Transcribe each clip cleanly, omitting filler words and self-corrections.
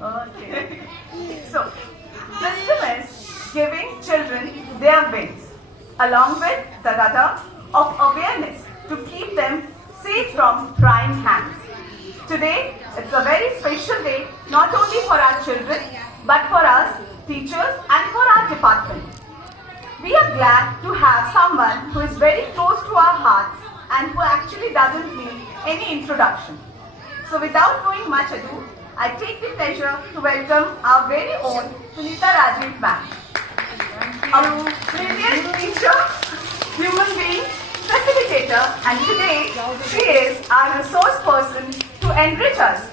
Okay. So, wisdom is giving children their wings, along with the rudder of awareness to keep them safe from prying hands. Today, it's a very special day, not only for our children, but for us, teachers, and for our department. We are glad to have someone who is very close to our hearts and who actually doesn't need any introduction. So without doing much ado, I take the pleasure to welcome our very own Sunita Rajiv ma'am. A brilliant teacher, human being, facilitator, and today she is our resource person to enrich us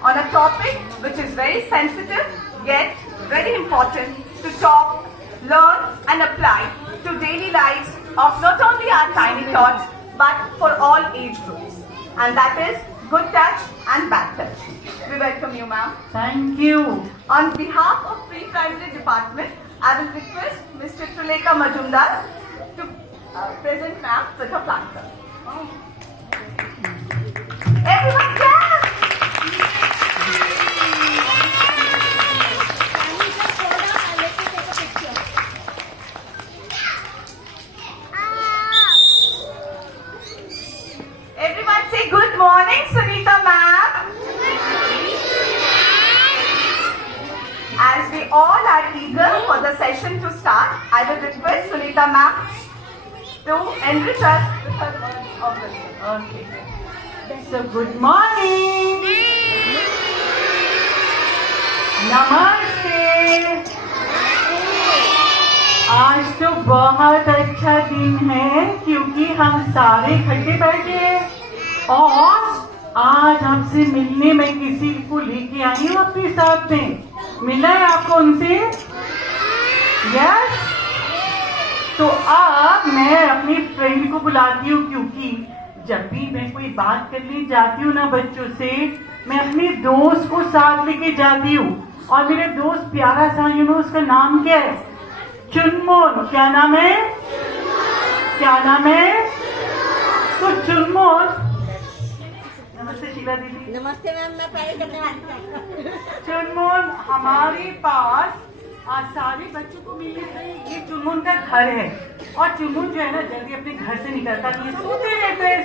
on a topic which is very sensitive yet very important to talk, learn and apply to daily lives of not only our tiny tots but for all age groups, and that is good touch and bad touch. We welcome you, ma'am. Thank you. On behalf of Pre-Primary Department, I will request Mr. Truleka Majumdar to present ma'am with a placard. Everyone clap! Everyone say good morning, Sunita ma'am. As we all are eager for the session to start, I will request Sunita ma'am to enrich us with her words of wisdom. Okay. So good morning. नमस्ते. आज तो बहुत अच्छा दिन है क्योंकि हम सारे इकट्ठे बैठे हैं और आज आपसे मिलने में किसी को लेके आई हूँ अपने साथ में. मिला है आपको उनसे? यस. तो अब मैं अपनी फ्रेंड को बुलाती हूँ क्योंकि जब भी मैं कोई बात करने जाती हूँ ना बच्चों से, मैं अपने दोस्त को साथ लेके जाती हूँ. और मेरे दोस्त प्यारा सा उसका नाम क्या है? चुनमुन. क्या नाम है? क्या नाम है? तो चुनमुन. नमस्ते शीला दीदी. नमस्ते मैम, मैं पहले करने वाली थी. चुनमुन हमारे पास आज सारे बच्चों को मिलने चाहिए. ये चुनमुन का घर है और चुनमुन जो है ना जल्दी अपने घर से निकलता नहीं है,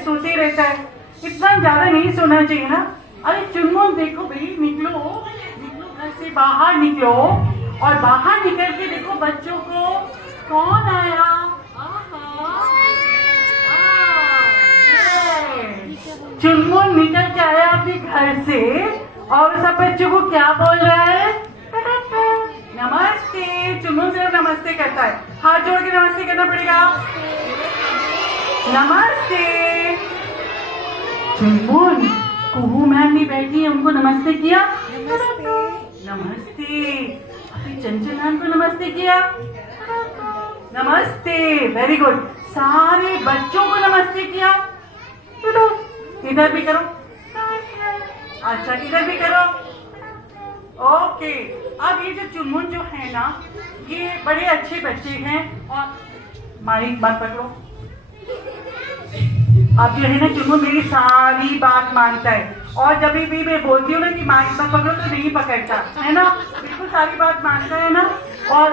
सोते रहता है. इतना ज्यादा नहीं सोना चाहिए ना. अरे चुनमुन देखो भाई, निकलो घर से बाहर निकलो और बाहर निकल के देखो बच्चों को कौन आया. चुनमुन निकल के आया अपने घर से और सब बच्चों को क्या बोल रहा है? नमस्ते. चुनमुन सिर्फ नमस्ते करता है. हाथ जोड़ के नमस्ते करना पड़ेगा. नमस्ते. चुनमुन कुहू मैम भी बैठी है, उनको नमस्ते किया. नमस्ते. अभी चंचल मैम को नमस्ते किया. नमस्ते. Very good. सारे बच्चों को नमस्ते किया. इधर भी करो. अच्छा इधर भी करो. ओके. अब ये जो चुनमुन जो है ना, ये बड़े अच्छे बच्चे हैं और माइक बात पकड़ो. अब जो है ना चुनमुन मेरी सारी बात मानता है और जब भी मैं बोलती हूँ ना कि माइक बात पकड़ो तो नहीं पकड़ता है ना. बिल्कुल सारी बात मानता है ना. और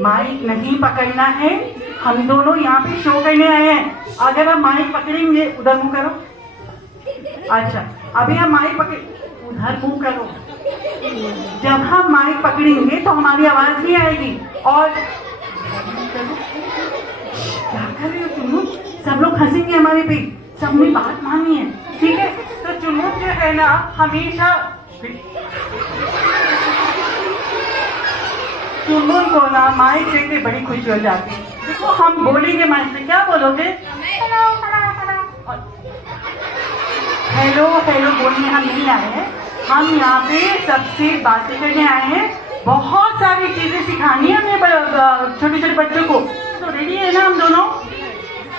माइक नहीं पकड़ना है. हम दोनों यहाँ पे शो करने आए हैं. अगर हम माइक पकड़ेंगे, उधर मुंह करो. अच्छा अभी हम माइक पकड़, उधर मुंह करो. जब हम माइक पकड़ेंगे तो हमारी आवाज नहीं आएगी. और क्या कर रहे हो चुनमुन? सब लोग हंसेंगे हमारे पे. सबने बात मानी है, ठीक है. तो चुनमुन जो है ना हमेशा चुनमुन को ना माइक देके बड़ी खुशी हो जाती है. देखो हम बोलेंगे माइक पे, क्या बोलोगे? हेलो हेलो बोलने हम नहीं आए हैं. हम यहाँ पे सबसे बातें करने आए हैं. बहुत सारी चीजें सिखानी है हमें छोटे छोटे बच्चों को. तो रेडी है ना हम दोनों?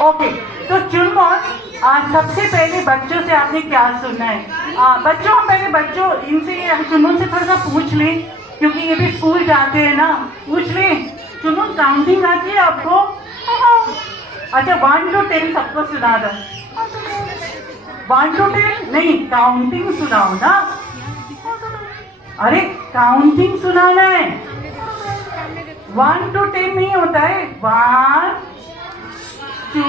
ओके. तो चुनमुन सबसे पहले बच्चों से आपने क्या सुनना है? बच्चों हम पहले बच्चों इनसे चुनमुन से थोड़ा सा पूछ लें क्योंकि ये भी स्कूल जाते हैं ना. पूछ लें. चुनमुन काउंटिंग आती है आपको? अच्छा 1 to 10 सबको सुना दो. 1 to 10 नहीं, काउंटिंग सुनाओ ना। अरे काउंटिंग सुनाना है, 1 to 10 नहीं होता है। 1 2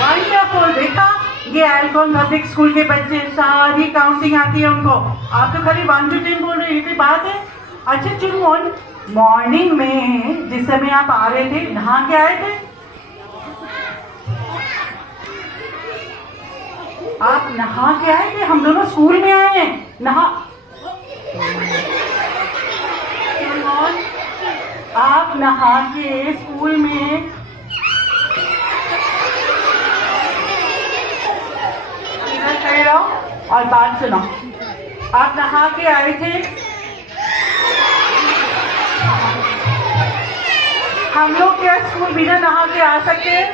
वंडरफुल। देखा, ये एल्कोन पब्लिक स्कूल के बच्चे सारी काउंटिंग आती है उनको। आप तो खाली 1 to 10 बोल रहे हैं, ये कोई बात है? अच्छा चुनमुन, मॉर्निंग में जिस समय आप आ रहे थे, नहा के आए थे? आप नहा के आए थे? हम दोनों स्कूल में आए हैं, नहा। चुनमुन, आप नहा के स्कूल में खड़े रहो और बात सुनो। आप नहा के आए थे? हम लोग क्या स्कूल बिना नहा के आ सकते हैं?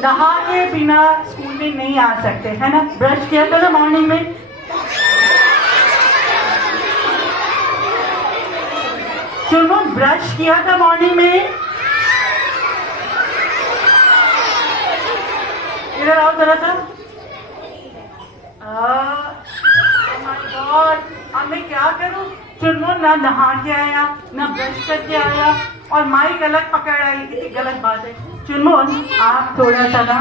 नहा के बिना स्कूल में नहीं आ सकते, है ना? ब्रश किया था ना मॉर्निंग में? चलो, ब्रश किया था मॉर्निंग में? इधर आओ जरा सा। माय गॉड, अब मैं क्या करूं? चुनमुन ना नहा के आया, ना ब्रश करके आया, और माइक अलग पकड़ आई। कितनी गलत बात है। चुनमुन, आप थोड़ा सा ना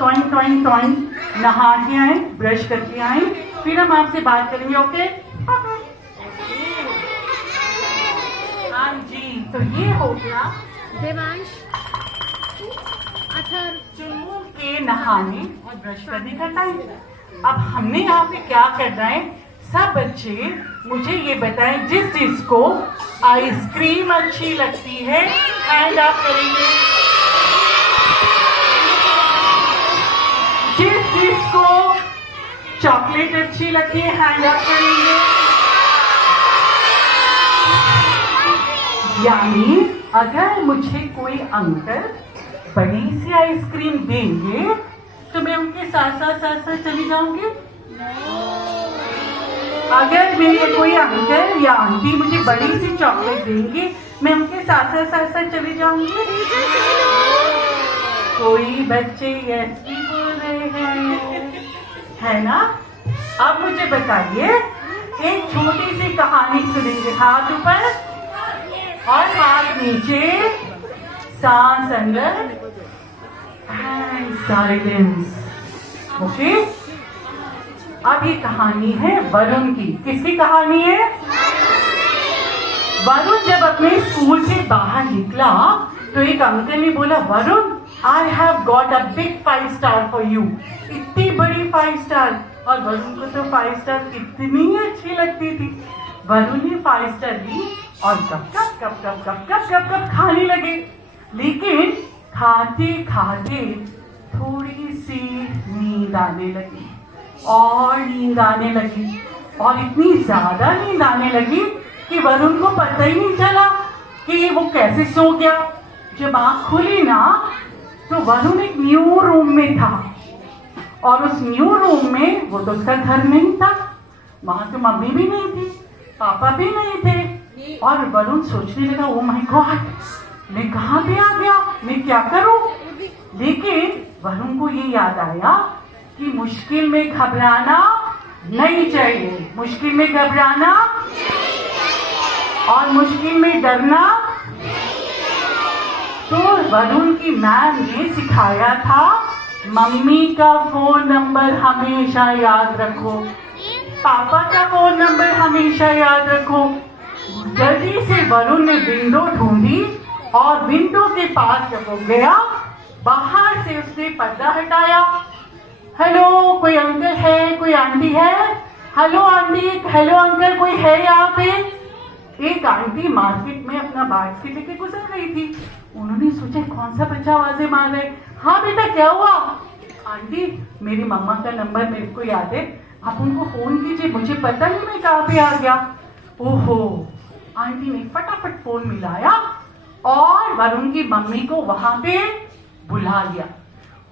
टॉइंग टॉइंग टॉइंग नहा के आए, ब्रश करके आए, फिर हम आपसे बात करेंगे। ओके? हाँ जी, तो ये हो गया देवांश, अथर, चुनमुन के नहाने और ब्रश करने का टाइम। अब हमने यहाँ पे क्या करना है, सब बच्चे मुझे ये बताएं, जिस जिसको आइसक्रीम अच्छी लगती है हैंड अप करेंगे। जिस जिसको चॉकलेट अच्छी लगती है हैंड अप करेंगे। यानी अगर मुझे कोई अंकल बड़ी सी आइसक्रीम देंगे तो मैं उनके साथ साथ चली जाऊंगी। अगर मेरे कोई अंकल या आंटी मुझे बड़ी सी चॉकलेट देंगे, मैं उनके साथ साथ चली जाऊंगी। कोई बच्चे यस भी बोल रहे हैं, है ना? अब मुझे बताइए, एक छोटी सी कहानी सुनेंगे। हाथ ऊपर और हाथ नीचे, सांस अंदर, साइलेंस। ओके? अब ये कहानी है वरुण की। किसकी कहानी है? वरुण जब अपने स्कूल से बाहर निकला तो एक अंकल ने बोला, Varun, I have got a big 5 star for you. इतनी बड़ी 5 स्टार। और वरुण को तो 5 स्टार कितनी अच्छी लगती थी। वरुण ने 5 स्टार ली और गप गप गप गप गप गप गप गप खाने लगे। लेकिन खाते खाते थोड़ी सी नींद आने लगी और नींद आने लगी और इतनी ज्यादा नींद आने लगी कि वरुण को पता ही नहीं चला कि वो कैसे सो गया। जब आंख खुली ना तो वरुण एक न्यू रूम में था और उस न्यू रूम में, वो तो उसका घर नहीं था, वहां तो मम्मी भी नहीं थी, पापा भी नहीं थे। और वरुण सोचने लगा, ओ माय गॉड, मैं कहाँ पे आ गया, मैं क्या करूं? लेकिन वरुण को ये याद आया कि मुश्किल में घबराना नहीं चाहिए, मुश्किल में घबराना और मुश्किल में डरना। तो वरुण की मैम ने सिखाया था, मम्मी का फोन नंबर हमेशा याद रखो, पापा का फोन नंबर हमेशा याद रखो। जल्दी से वरुण ने विंडो ढूंढी और विंडो के पास जब वो गया, बाहर से उसने पर्दा हटाया। हेलो, कोई अंकल है, कोई आंटी है? हेलो आंटी, हेलो अंकल, कोई है यहाँ पे? एक आंटी मार्केट में अपना बास्केट लेके गुजर रही थी। उन्होंने सोचा, कौन सा बच्चा आवाजें मार रहे? हाँ बेटा, क्या हुआ? आंटी, मेरी मम्मा का नंबर मेरे को याद है, आप उनको फोन कीजिए, मुझे पता नहीं मैं कहाँ पे आ गया। ओहो, आंटी ने फटाफट फोन मिलाया और वरुण की मम्मी को वहां पे बुला लिया।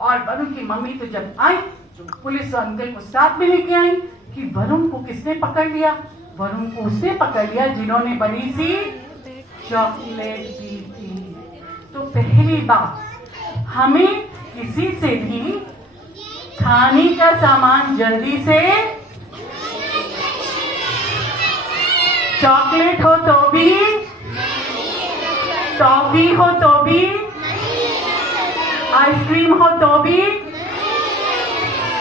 और वरुण की मम्मी तो जब आई तो पुलिस अंकल को साथ में लेके आई कि वरुण को किसने पकड़ लिया। वरुण को उसने पकड़ लिया जिन्होंने बड़ी सी चॉकलेट दी थी। तो पहली बात, हमें किसी से भी खाने का सामान जल्दी से, चॉकलेट हो तो भी, टॉफी हो तो भी, आइसक्रीम हो तो भी,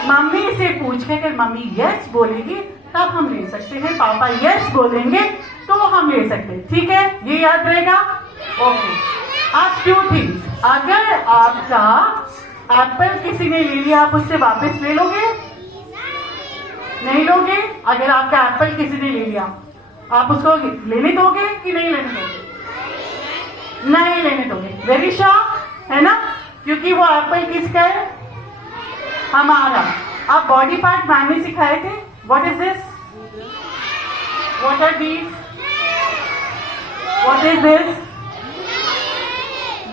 मम्मी से पूछ के अगर मम्मी यस बोलेगी तब हम ले सकते हैं, पापा यस बोलेंगे तो हम ले सकते हैं। ठीक है, ये याद रहेगा। ओके, अब 2 थिंग्स, अगर आपका एप्पल किसी ने ले लिया आप उससे वापस ले लोगे? नहीं लोगे। अगर आपका एप्पल किसी ने ले लिया आप उसको लेने दोगे कि नहीं लेने दोगे? नहीं लेने दोगे। वेरी श्योर है ना, क्योंकि वो एप्पल किसका है? हमारा। आप बॉडी पार्ट मैम ने सिखाए थे। What is this? What are these? What is this?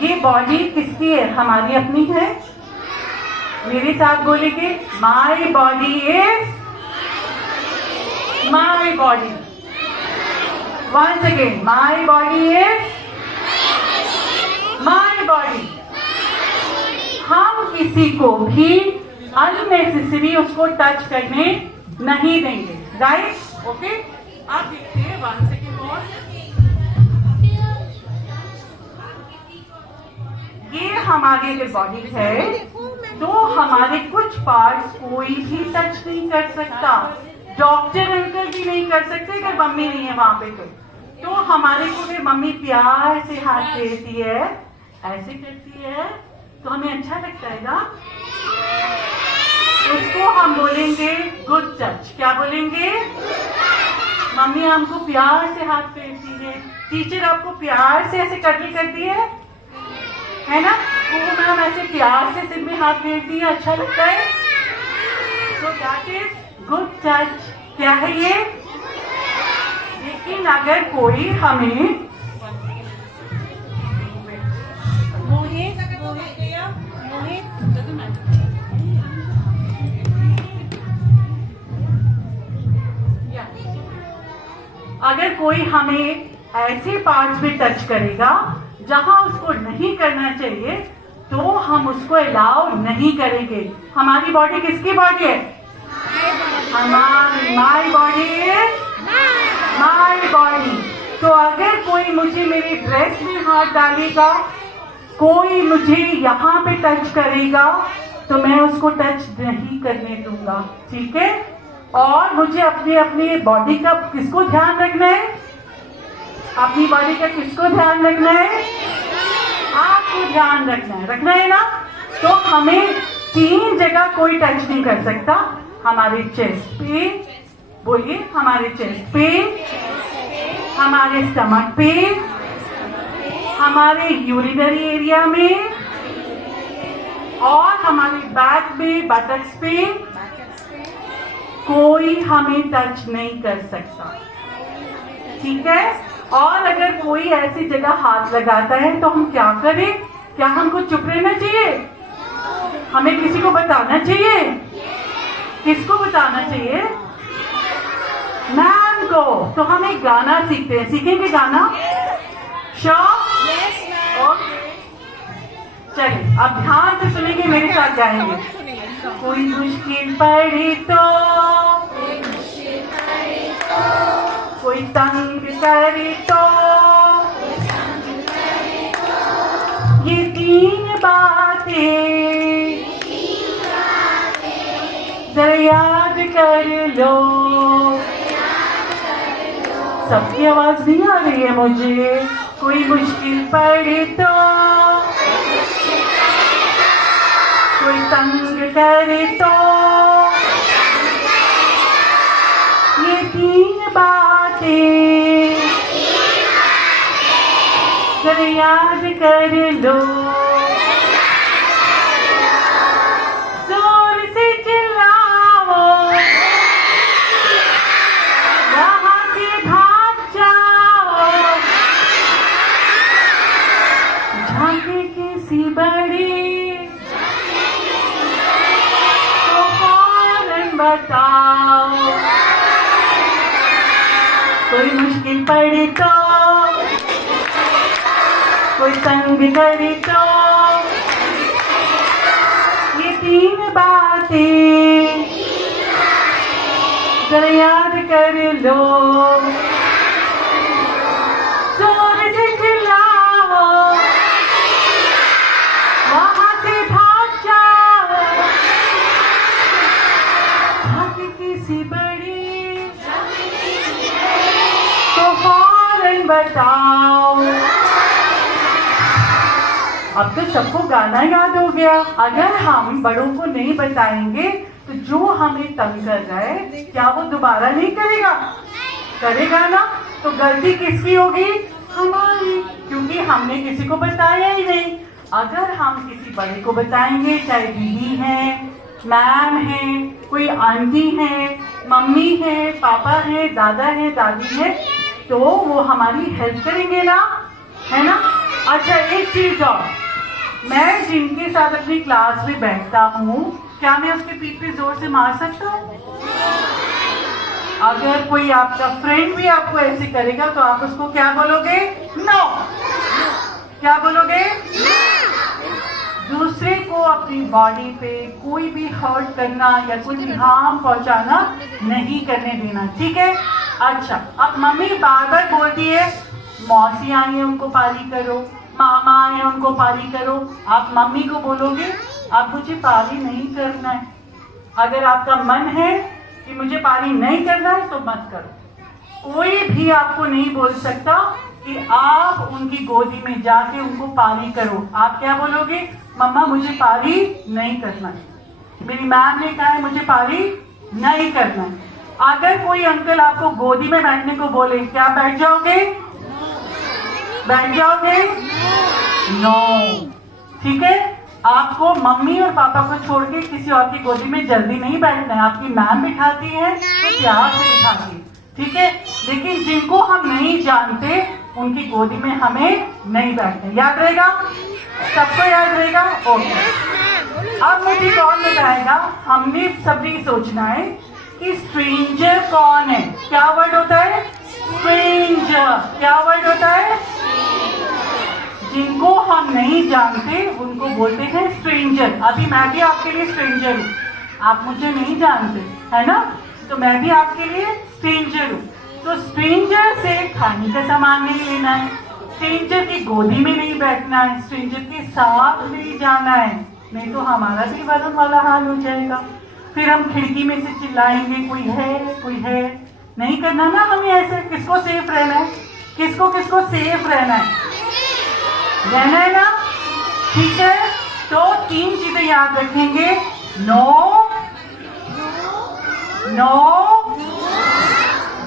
ये बॉडी किसकी है? हमारी अपनी है। मेरे साथ बोलेंगे, my body is my body. Once again, my body is my body. हम किसी को भी अननेसेसरी उसको टच करने नहीं देंगे। राइट? ओके, आप देखते हैं 1 सेकेंड और। ये हमारी अगर बॉडी है तो हमारे कुछ पार्ट्स कोई भी टच नहीं कर सकता। डॉक्टर अंकल भी नहीं कर सकते अगर मम्मी नहीं है वहां पे। तो हमारे को अगर मम्मी प्यार से हाथ फेरती है, ऐसे करती है, तो हमें अच्छा लगता है ना। उसको हम बोलेंगे गुड टच। क्या बोलेंगे? मम्मी हमको प्यार से हाथ फेरती है, टीचर आपको प्यार से ऐसे करके करती है ना? वो मैम ऐसे प्यार से सिर में हाथ फेरती है, अच्छा लगता है। So that is good touch. क्या है ये? लेकिन अगर कोई हमें अगर कोई हमें ऐसे पार्ट्स में टच करेगा जहां उसको नहीं करना चाहिए तो हम उसको अलाउ नहीं करेंगे। हमारी बॉडी किसकी बॉडी है? हमारी। माई बॉडी इज माई बॉडी। तो अगर कोई मुझे मेरी ड्रेस में हाथ डालेगा, कोई मुझे यहाँ पे टच करेगा, तो मैं उसको टच नहीं करने दूंगा। ठीक है? और मुझे अपने अपने बॉडी का किसको ध्यान रखना है? अपनी बॉडी का किसको ध्यान रखना है? आपको ध्यान रखना है ना। तो हमें 3 जगह कोई टच नहीं कर सकता। हमारे चेस्ट पे, बोलिए, हमारे चेस्ट पे, हमारे स्टमक पे, हमारे यूरिनरी एरिया में, और हमारे बैक में, बटक्स पे कोई हमें टच नहीं कर सकता। ठीक है? और अगर कोई ऐसी जगह हाथ लगाता है तो हम क्या करें? क्या हमको चुप रहना चाहिए? हमें किसी को बताना चाहिए? किसको बताना चाहिए? मैम को। तो हम एक गाना सीखते हैं। सीखेंगे गाना? श्योर? ओके, चलिए अब ध्यान से सुनेंगे, मेरे साथ गाएंगे। कोई मुश्किल पड़े तो, कोई तंग करे तो, ये 3 बातें जरा याद कर लो। सबकी आवाज नहीं आ रही है मुझे। कोई मुश्किल पड़े तो, कोई तंग करे तो, ये 3 बातें जरा याद कर लो। जोर से चिल्लाओ, वहां से भाग जाओ, झांके किसी बड़ी तो फौरन बताओ। कोई मुश्किल पड़े तो, कोई तंग करे तो, ये 3 बातें जरा याद कर लो। जोर से चिल्लाओ, वहां से भाग जाओ, भाग किसी बड़ी तो फौरन बताओ। अब तो सबको गाना याद हो गया। अगर हम बड़ों को नहीं बताएंगे तो जो हमें तंग कर रहा है क्या वो दोबारा नहीं करेगा? करेगा ना। तो गलती किसकी होगी? हमारी, क्योंकि हमने किसी को बताया ही नहीं। अगर हम किसी बड़े को बताएंगे, चाहे दीदी है, मैम है, कोई आंटी है, मम्मी है, पापा है, दादा है, दादी है, तो वो हमारी हेल्प करेंगे ना, है ना। अच्छा, एक चीज और, मैं जिनके साथ अपनी क्लास में बैठता हूँ, क्या मैं उसके पीठ पे जोर से मार सकता हूँ? अगर कोई आपका फ्रेंड भी आपको ऐसे करेगा तो आप उसको क्या बोलोगे? नो। क्या बोलोगे? दूसरे को अपनी बॉडी पे कोई भी हर्ट करना या कोई भी हार्म पहुंचाना नहीं करने देना, ठीक है। अच्छा, अब मम्मी बार बार बोलती है मौसी आई है उनको पारी करो, मामा आए उनको पारी करो। आप मम्मी को बोलोगे आप मुझे पारी नहीं करना है। अगर आपका मन है कि मुझे पारी नहीं करना है तो मत करो। कोई भी आपको नहीं बोल सकता कि आप उनकी गोदी में जाके उनको पारी करो। आप क्या बोलोगे? मम्मा मुझे पारी नहीं करना है, मेरी मैम ने कहा है मुझे पारी नहीं करना है। अगर कोई अंकल आपको गोदी में बैठने को बोले, क्या बैठ जाओगे? बैठ जाओगे? नो। ठीक है, आपको मम्मी और पापा को छोड़ के किसी और की गोदी में जल्दी नहीं बैठना है। आपकी मैम बिठाती है तो प्यार से बिठाती है, ठीक है। लेकिन जिनको हम नहीं जानते उनकी गोदी में हमें नहीं बैठना। याद रहेगा? सबको याद रहेगा? ओके। अब मुझे कौन बताएगा? हमने सबने सोचना है कि स्ट्रेंजर कौन है। क्या वर्ड होता है? स्ट्रेंजर। क्या वर्ड होता है? जिनको हम नहीं जानते उनको बोलते हैं स्ट्रेंजर। अभी मैं भी आपके लिए स्ट्रेंजर हूँ, आप मुझे नहीं जानते, है ना, तो मैं भी आपके लिए स्ट्रेंजर हूँ। तो स्ट्रेंजर से खाने का सामान नहीं लेना है, स्ट्रेंजर की गोदी में नहीं बैठना है, स्ट्रेंजर के साथ नहीं जाना है, नहीं तो हमारा भी वरुण वाला हाल हो जाएगा। फिर हम खिड़की में से चिल्लाएंगे कोई है, कोई है। नहीं करना ना हमें ऐसे। किसको सेफ रहना है? किसको किसको सेफ रहना है? रहना है ना, ठीक है। तो 3 चीजें याद रखेंगे। नो, नो,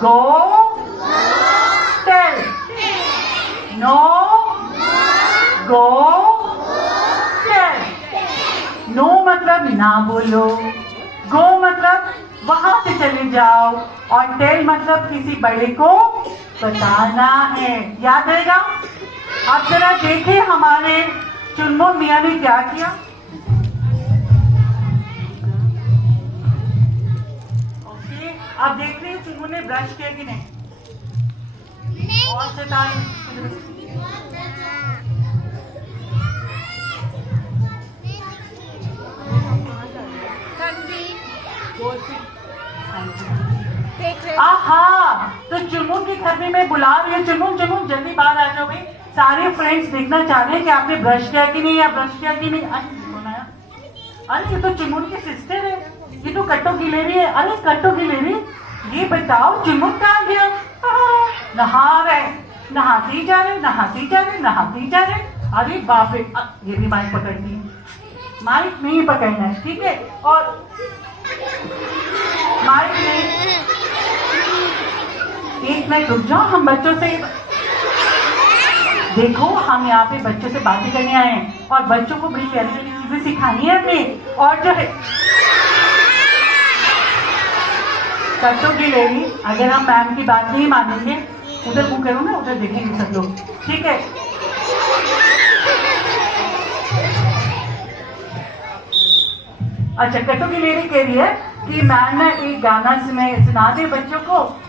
गो, टेल। नो, गो, टेल। नो मतलब ना बोलो, गो मतलब वहां से चले जाओ, और टेल मतलब किसी बड़े को बताना है। याद रहेगा? अब जरा देखिए हमारे चुनमुन मियां ने क्या किया। ओके, अब देख रहे हैं चुनमुन ने ब्रश किया कि नहीं? और से हाँ, तो चुनमुन के घर में मैं बुला रही हूँ। चुनमुन, चुनमुन जल्दी बाहर आ जाओ भाई। सारे फ्रेंड्स देखना चाह रहे हैं कि आपने ब्रश किया कि नहीं, या ब्रश किया कि नहीं। अरे ये तो चुनमुन की सिस्टर है, ये तो कट्टो गिलेरी है। अरे कट्टो गिलेरी, ये बताओ चुनमुन कहाँ गया? नहा रहे, नहाती जा रहे, नहाती जा रहे, नहाती जा रहे। अरे बाप रे, ये भी माइक पकड़ती है। माइक नहीं पकड़ना है, ठीक है। और माइक में एक मिनट रुक जाओ, हम बच्चों से देखो, हम यहाँ पे बच्चों से बातें करने आए हैं और बच्चों को बड़ी प्यारी प्यारी चीजें सिखानी है हमें। और जो है कट्टो गिलेरी, अगर हम मैम की बात नहीं मानेंगे, उधर मुंह करो ना, उधर देखेंगे सब लोग, ठीक है। अच्छा, कट्टो गिलेरी कह रही है कि मैम ने एक गाना सुना दे बच्चों को,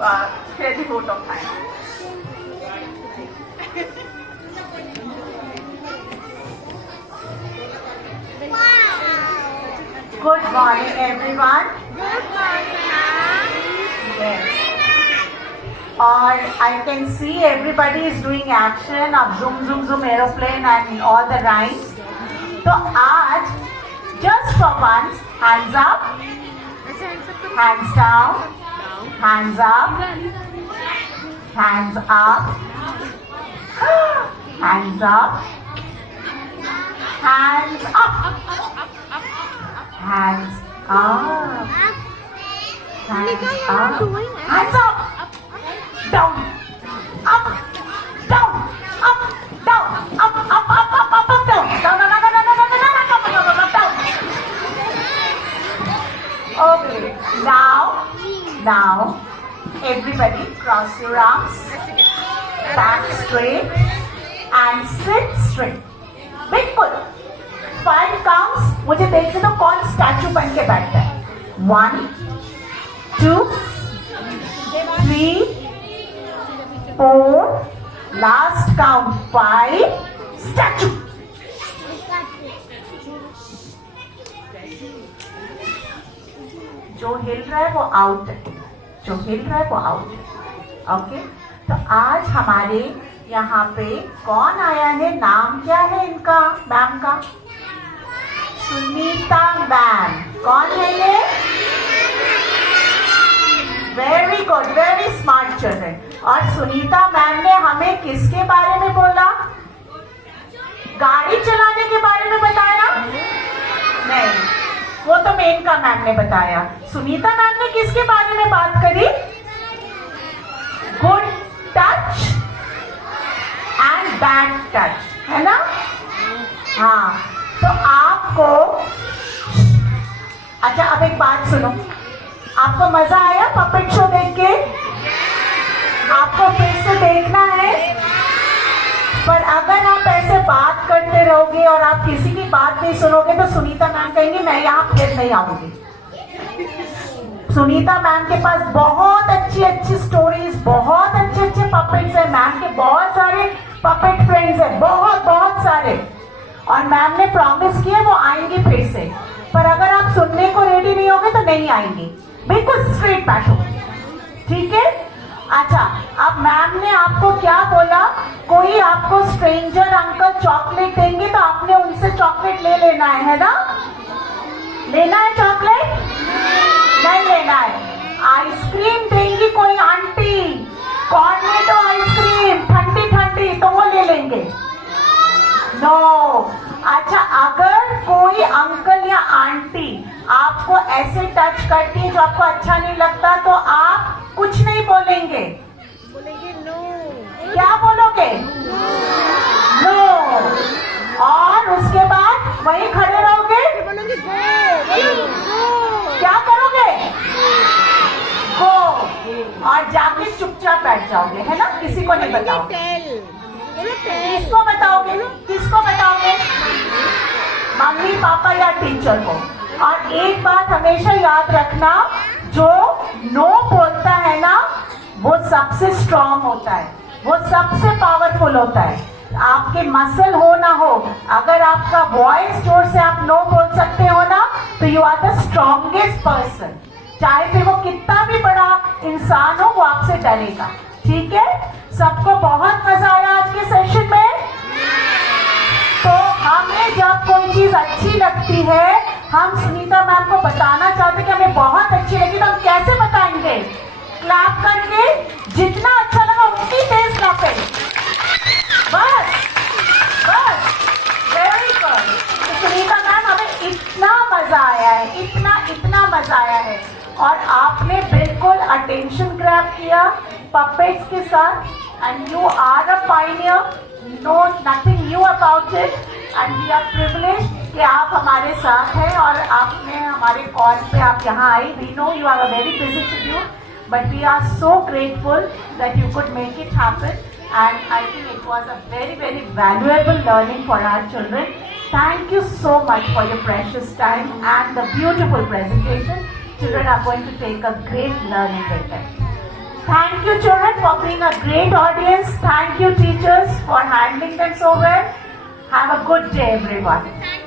share the vote of thanks. Good morning, everyone. Good morning, ma'am. Yes. Or I can see everybody is doing action of zoom, zoom, zoom aeroplane and all the rhymes. So, आज just for once, hands up, hands down, hands up, hands up, hands up, hands up, hands up, hands up, hands up, down, up, down, up, down, up, up, up, up, up, up, down, down, down, down, down, down, down, down, down, down, down, down. Okay, now, everybody cross your arms, back straight, and sit straight. बिल्कुल 5 counts. मुझे देखने दो कौन statue बन के बैठता है. 1, 2, 3, 4, last count 5, statue. जो हिल रहा है वो आउट है, जो हिल रहा है वो आउट है. ओके, तो आज हमारे यहाँ पे कौन आया है, नाम क्या है इनका, मैम का? सुनीता मैम. कौन है ये? Very good, very smart children. और सुनीता मैम ने हमें किसके बारे में बोला? गाड़ी चलाने के बारे में बताया? नहीं, वो तो मेनका मैम ने बताया. सुनीता मैम ने किसके बारे में बात करी? Good touch and bad touch, है ना? हाँ, तो आपको, अच्छा अब एक बात सुनो, आपको मजा आया पपेट शो देख के? आपको फिर से देखना है? पर अगर आप ऐसे बात करते रहोगे और आप किसी की बात नहीं सुनोगे तो सुनीता मैम कहेंगी मैं यहाँ फिर नहीं आऊंगी. सुनीता मैम के पास बहुत अच्छी अच्छी स्टोरीज, बहुत अच्छे अच्छे पपेट्स हैं. मैम के बहुत सारे पपेट फ्रेंड्स हैं, बहुत बहुत सारे. और मैम ने प्रॉमिस किया वो आएंगे फिर से. पर अगर आप सुनने को रेडी नहीं होगे तो नहीं आएंगे. बिल्कुल स्ट्रेट बैठो, ठीक है? अच्छा, अब मैम ने आपको क्या बोला? कोई आपको स्ट्रेंजर अंकल चॉकलेट देंगे तो आपने उनसे चॉकलेट ले लेना है ना? लेना है चॉकलेट? नहीं लेना है. आइसक्रीम देंगी कोई आंटी, कॉर्नेटो आइसक्रीम ठंडी ठंडी, तो वो ले लेंगे? नो. अच्छा, अगर कोई अंकल या आंटी आपको ऐसे टच करती है जो आपको अच्छा नहीं लगता तो आप कुछ नहीं बोलेंगे, बोलेंगे नो. क्या बोलोगे? नो. और उसके बाद वहीं खड़े रहोगे? बोलेंगे गो. क्या करोगे? गो. और जाके चुपचाप बैठ जाओगे, है ना? किसी को नहीं बताओगे. टेल. किसको बताओगे? किसको बताओगे? मम्मी पापा या टीचर को. और एक बात हमेशा याद रखना, जो नो बोलता है ना वो सबसे स्ट्रांग होता है, वो सबसे पावरफुल होता है. आपके मसल हो ना हो, अगर आपका वॉइस जोर से आप नो बोल सकते हो ना तो you are the strongest person. चाहे फिर वो कितना भी बड़ा इंसान हो, वो आपसे डरेगा. ठीक है? सबको बहुत मजा आया आज के सेशन में? तो हमें जब कोई चीज अच्छी लगती है, हम सुनीता मैम को बताना चाहते कि हमें बहुत अच्छी लगी, तो हम कैसे बताएंगे? क्लैप करके. जितना अच्छा लगा उतनी तेज क्लैपिंग. बस बस. Very good. तो सुनीता मैम, हमें इतना मजा आया है, इतना इतना मजा आया है. और आपने बिल्कुल अटेंशन ग्रैब किया पपेट्स के साथ. And you are a pioneer. No nothing new about it. And we are privilege कि आप हमारे साथ हैं और आपने हमारे कॉल पे आप यहाँ आई. We know you are a very busy schedule, but we are so grateful that you could make it happen. And I think it was a very, very valuable learning for our children. Thank you so much for your precious time and the beautiful presentation. Children are going to take a great learning with them. Thank you, children, for being a great audience. Thank you, teachers, for handling them so well. Have a good day, everyone.